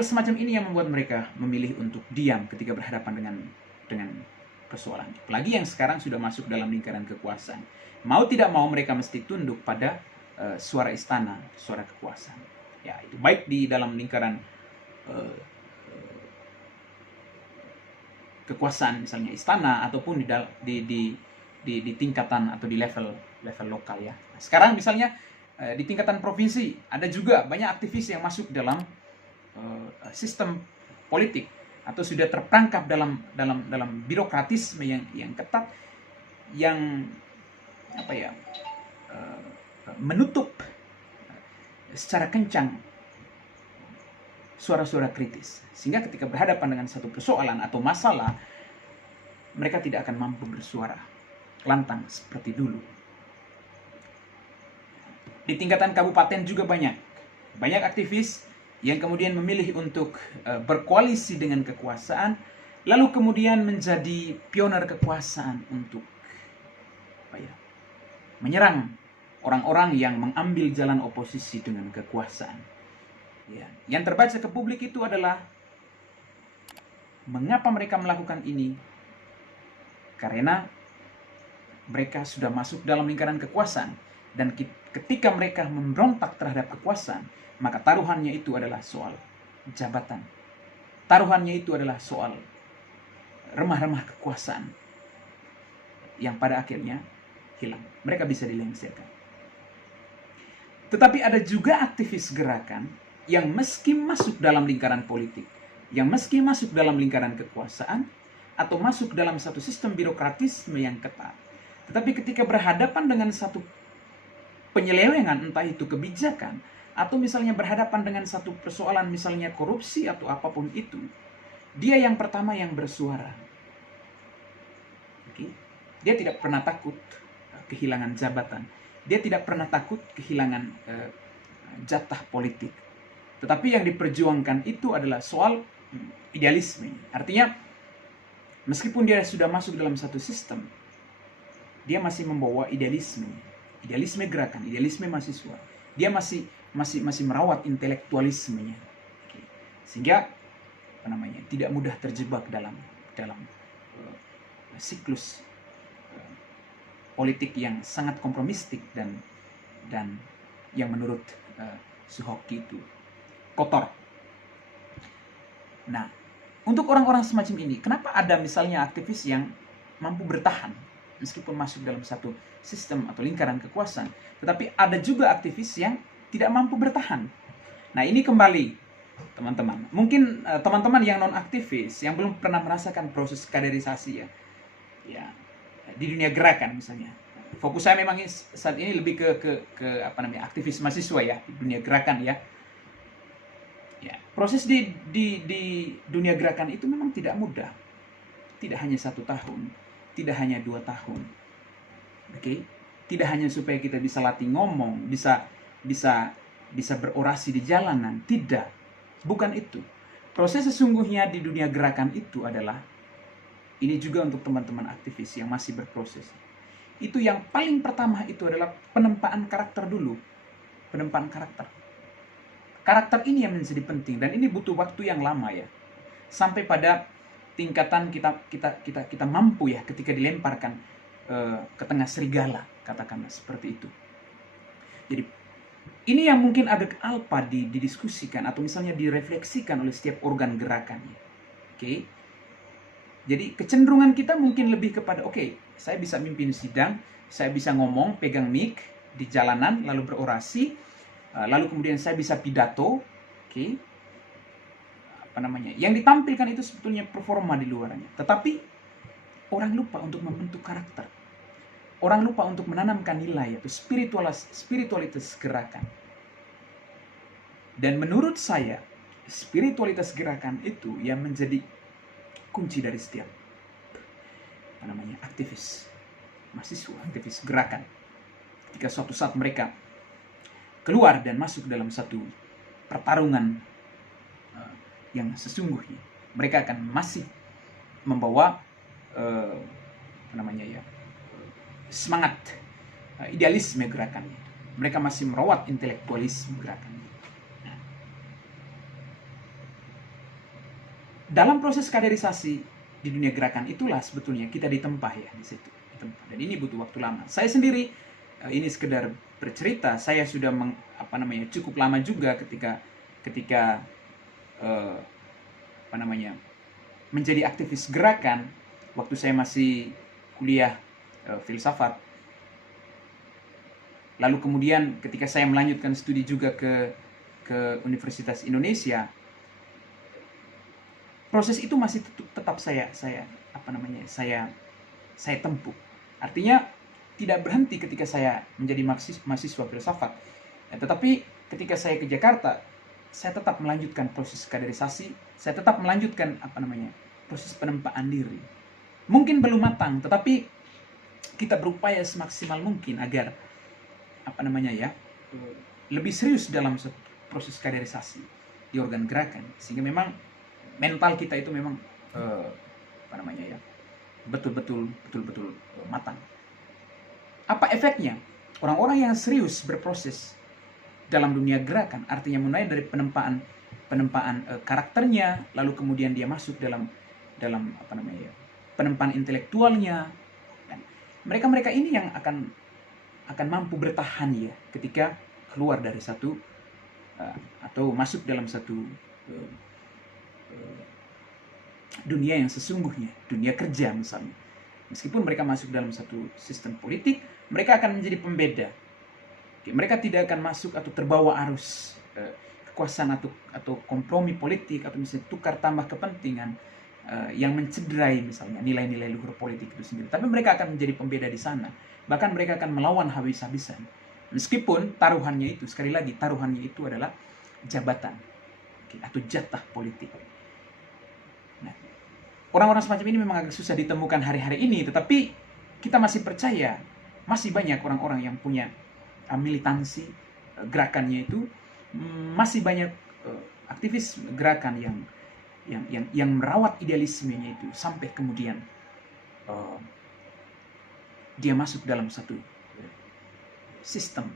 Hal semacam ini yang membuat mereka memilih untuk diam ketika berhadapan dengan persoalan. Apalagi yang sekarang sudah masuk dalam lingkaran kekuasaan. Mau tidak mau mereka mesti tunduk pada suara istana, suara kekuasaan. Ya, itu baik di dalam lingkaran kekuasaan misalnya istana ataupun di tingkatan atau di level lokal ya. Sekarang misalnya di tingkatan provinsi ada juga banyak aktivis yang masuk dalam sistem politik atau sudah terperangkap dalam birokratisme yang ketat, yang menutup secara kencang suara-suara kritis, sehingga ketika berhadapan dengan satu persoalan atau masalah, mereka tidak akan mampu bersuara lantang seperti dulu. Di tingkatan kabupaten juga banyak aktivis yang kemudian memilih untuk berkoalisi dengan kekuasaan, lalu kemudian menjadi pioner kekuasaan untuk menyerang orang-orang yang mengambil jalan oposisi dengan kekuasaan. Ya. Yang terbaca ke publik itu adalah mengapa mereka melakukan ini? Karena mereka sudah masuk dalam lingkaran kekuasaan, dan ketika mereka memberontak terhadap kekuasaan, maka taruhannya itu adalah soal jabatan. Taruhannya itu adalah soal remah-remah kekuasaan yang pada akhirnya hilang. Mereka bisa dilengsarkan. Tetapi ada juga aktivis gerakan yang meski masuk dalam lingkaran politik, yang meski masuk dalam lingkaran kekuasaan, atau masuk dalam satu sistem birokratisme yang ketat, tetapi ketika berhadapan dengan satu penyelewengan, entah itu kebijakan, atau misalnya berhadapan dengan satu persoalan misalnya korupsi atau apapun itu, dia yang pertama yang bersuara. Dia tidak pernah takut kehilangan jabatan. Dia tidak pernah takut kehilangan jatah politik. Tetapi yang diperjuangkan itu adalah soal idealisme. Artinya, meskipun dia sudah masuk dalam satu sistem, dia masih membawa idealisme gerakan, idealisme mahasiswa. Dia masih merawat intelektualismenya, sehingga tidak mudah terjebak dalam siklus politik yang sangat kompromistik dan yang menurut Suhoki itu kotor. Nah, untuk orang-orang semacam ini, kenapa ada misalnya aktivis yang mampu bertahan meskipun masuk dalam satu sistem atau lingkaran kekuasaan, tetapi ada juga aktivis yang tidak mampu bertahan. Nah, ini kembali teman-teman. Mungkin teman-teman yang non-aktivis, yang belum pernah merasakan proses kaderisasi ya di dunia gerakan misalnya. Fokus saya memang saat ini lebih ke aktivis mahasiswa ya, di dunia gerakan ya. Ya, proses di dunia gerakan itu memang tidak mudah. Tidak hanya 1 tahun, tidak hanya 2 tahun. Oke? Tidak hanya supaya kita bisa latih ngomong, bisa berorasi di jalanan, tidak. Bukan itu. Proses sesungguhnya di dunia gerakan itu adalah, ini juga untuk teman-teman aktivis yang masih berproses. Itu yang paling pertama itu adalah penempaan karakter dulu. Penempaan karakter. Karakter ini yang menjadi penting, dan ini butuh waktu yang lama ya. Sampai pada tingkatan kita mampu ya ketika dilemparkan ke tengah serigala, katakanlah seperti itu. Jadi ini yang mungkin agak alpa didiskusikan atau misalnya direfleksikan oleh setiap organ gerakannya. Oke. Jadi kecenderungan kita mungkin lebih kepada saya bisa mimpin sidang, saya bisa ngomong, pegang mic di jalanan, lalu berorasi, lalu kemudian saya bisa pidato, yang ditampilkan itu sebetulnya performa di luarnya. Tetapi orang lupa untuk membentuk karakter. Orang lupa untuk menanamkan nilai atau spiritualitas gerakan. Dan menurut saya, spiritualitas gerakan itu yang menjadi kunci dari setiap aktivis mahasiswa, aktivis gerakan. Ketika suatu saat mereka keluar dan masuk dalam satu pertarungan yang sesungguhnya, mereka akan masih membawa semangat idealisme gerakannya. Mereka masih merawat intelektualisme gerakannya. dalam proses kaderisasi di dunia gerakan itulah sebetulnya kita ditempa ya di situ. Ditempa. Dan ini butuh waktu lama. Saya sendiri ini sekedar bercerita, saya sudah cukup lama juga ketika menjadi aktivis gerakan waktu saya masih kuliah filsafat. Lalu kemudian ketika saya melanjutkan studi juga ke Universitas Indonesia, proses itu masih tetap saya tempuh. Artinya tidak berhenti ketika saya menjadi mahasiswa filsafat. Tetapi ketika saya ke Jakarta, saya tetap melanjutkan proses kaderisasi, saya tetap melanjutkan proses penempaan diri. Mungkin belum matang, tetapi kita berupaya semaksimal mungkin agar lebih serius dalam proses kaderisasi di organ gerakan, sehingga memang mental kita itu memang betul-betul matang. Apa efeknya? Orang-orang yang serius berproses dalam dunia gerakan, artinya mulai dari penempaan karakternya, lalu kemudian dia masuk dalam penempaan intelektualnya. Dan mereka ini yang akan mampu bertahan ya ketika keluar dari satu atau masuk dalam satu dunia yang sesungguhnya, dunia kerja misalnya. Meskipun mereka masuk dalam satu sistem politik, mereka akan menjadi pembeda. Mereka tidak akan masuk atau terbawa arus kekuasaan atau kompromi politik atau misalnya tukar tambah kepentingan yang mencederai misalnya nilai-nilai luhur politik itu sendiri. Tapi mereka akan menjadi pembeda di sana. Bahkan mereka akan melawan habis-habisan. Meskipun taruhannya itu, sekali lagi, taruhannya itu adalah jabatan atau jatah politik. Nah, orang-orang semacam ini memang agak susah ditemukan hari-hari ini, tetapi kita masih percaya masih banyak orang-orang yang punya militansi gerakannya itu, masih banyak aktivis gerakan yang merawat idealismenya itu sampai kemudian dia masuk dalam satu sistem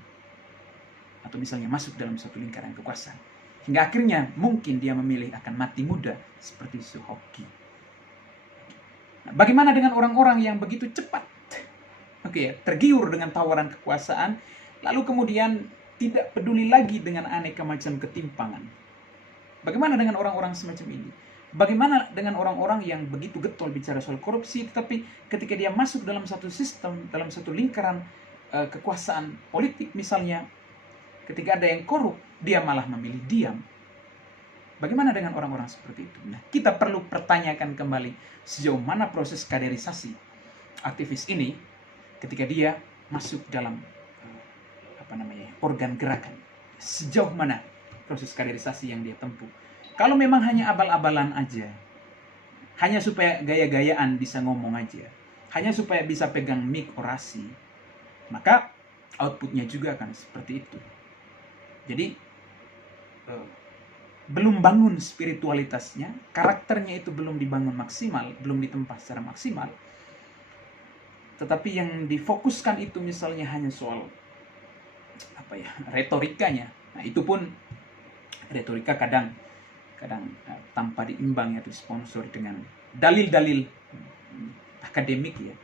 atau misalnya masuk dalam satu lingkaran kekuasaan, hingga akhirnya mungkin dia memilih akan mati muda seperti Suhoki. Nah, bagaimana dengan orang-orang yang begitu cepat tergiur dengan tawaran kekuasaan, lalu kemudian tidak peduli lagi dengan aneka macam ketimpangan? Bagaimana dengan orang-orang semacam ini? Bagaimana dengan orang-orang yang begitu getol bicara soal korupsi, tetapi ketika dia masuk dalam satu sistem, dalam satu lingkaran kekuasaan politik misalnya, ketika ada yang korup, dia malah memilih diam. Bagaimana dengan orang-orang seperti itu? Nah, kita perlu pertanyakan kembali sejauh mana proses kaderisasi aktivis ini ketika dia masuk dalam organ gerakan. Sejauh mana proses kaderisasi yang dia tempuh. Kalau memang hanya abal-abalan aja, hanya supaya gaya-gayaan bisa ngomong aja, hanya supaya bisa pegang mic orasi, maka outputnya juga akan seperti itu. Jadi belum bangun spiritualitasnya, karakternya itu belum dibangun maksimal, belum ditempa secara maksimal. Tetapi yang difokuskan itu misalnya hanya soal retorikanya. Nah, itu pun retorika kadang tanpa diimbang atau sponsor dengan dalil-dalil akademik ya.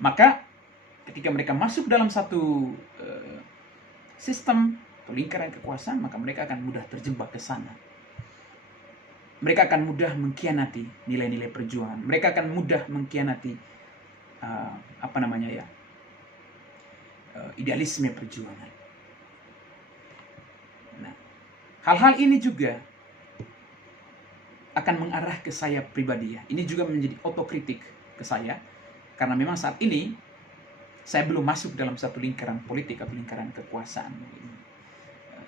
Maka ketika mereka masuk dalam satu sistem atau lingkaran kekuasaan, maka mereka akan mudah terjebak ke sana. Mereka akan mudah mengkhianati nilai-nilai perjuangan. Mereka akan mudah mengkhianati idealisme perjuangan. Nah, hal-hal ini juga akan mengarah ke saya pribadi ya. Ini juga menjadi otokritik ke saya, karena memang saat ini saya belum masuk dalam satu lingkaran politik atau lingkaran kekuasaan.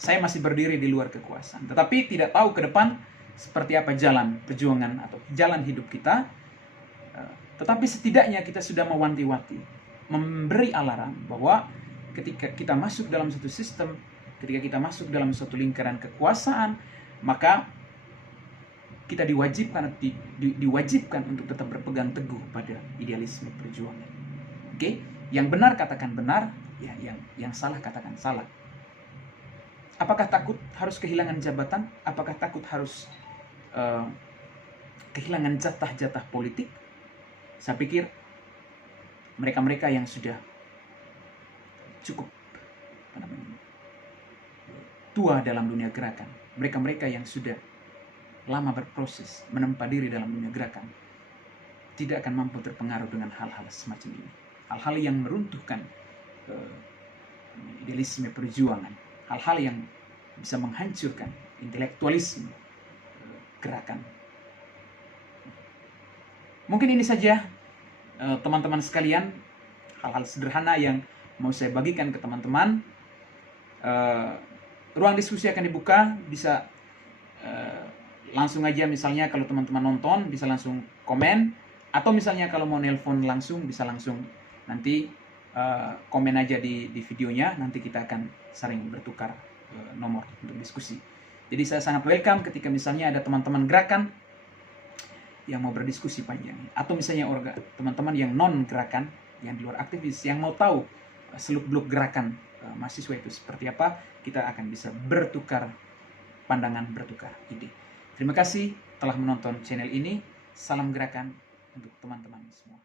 Saya masih berdiri di luar kekuasaan, tetapi tidak tahu ke depan seperti apa jalan perjuangan atau jalan hidup kita. Tetapi setidaknya kita sudah mewanti-wanti, memberi alarm bahwa ketika kita masuk dalam satu sistem, ketika kita masuk dalam suatu lingkaran kekuasaan, maka kita diwajibkan untuk tetap berpegang teguh pada idealisme perjuangan. Oke? Yang benar katakan benar, ya yang salah katakan salah. Apakah takut harus kehilangan jabatan? Apakah takut harus kehilangan jatah-jatah politik. Saya pikir mereka-mereka yang sudah cukup tua dalam dunia gerakan, mereka-mereka yang sudah lama berproses menempa diri dalam dunia gerakan, tidak akan mampu terpengaruh dengan hal-hal semacam ini. Hal-hal yang meruntuhkan idealisme perjuangan, hal-hal yang bisa menghancurkan intelektualisme gerakan. Mungkin ini saja teman-teman sekalian, hal-hal sederhana yang mau saya bagikan ke teman-teman. Ruang diskusi akan dibuka, bisa langsung aja, misalnya kalau teman-teman nonton bisa langsung komen, atau misalnya kalau mau nelpon langsung bisa langsung nanti komen aja di videonya, nanti kita akan sering bertukar nomor untuk diskusi. Jadi saya sangat welcome ketika misalnya ada teman-teman gerakan yang mau berdiskusi panjang, atau misalnya teman-teman yang non gerakan, yang di luar aktivis, yang mau tahu seluk-beluk gerakan mahasiswa itu seperti apa, kita akan bisa bertukar pandangan, bertukar ide. Terima kasih telah menonton channel ini. Salam gerakan untuk teman-teman semua.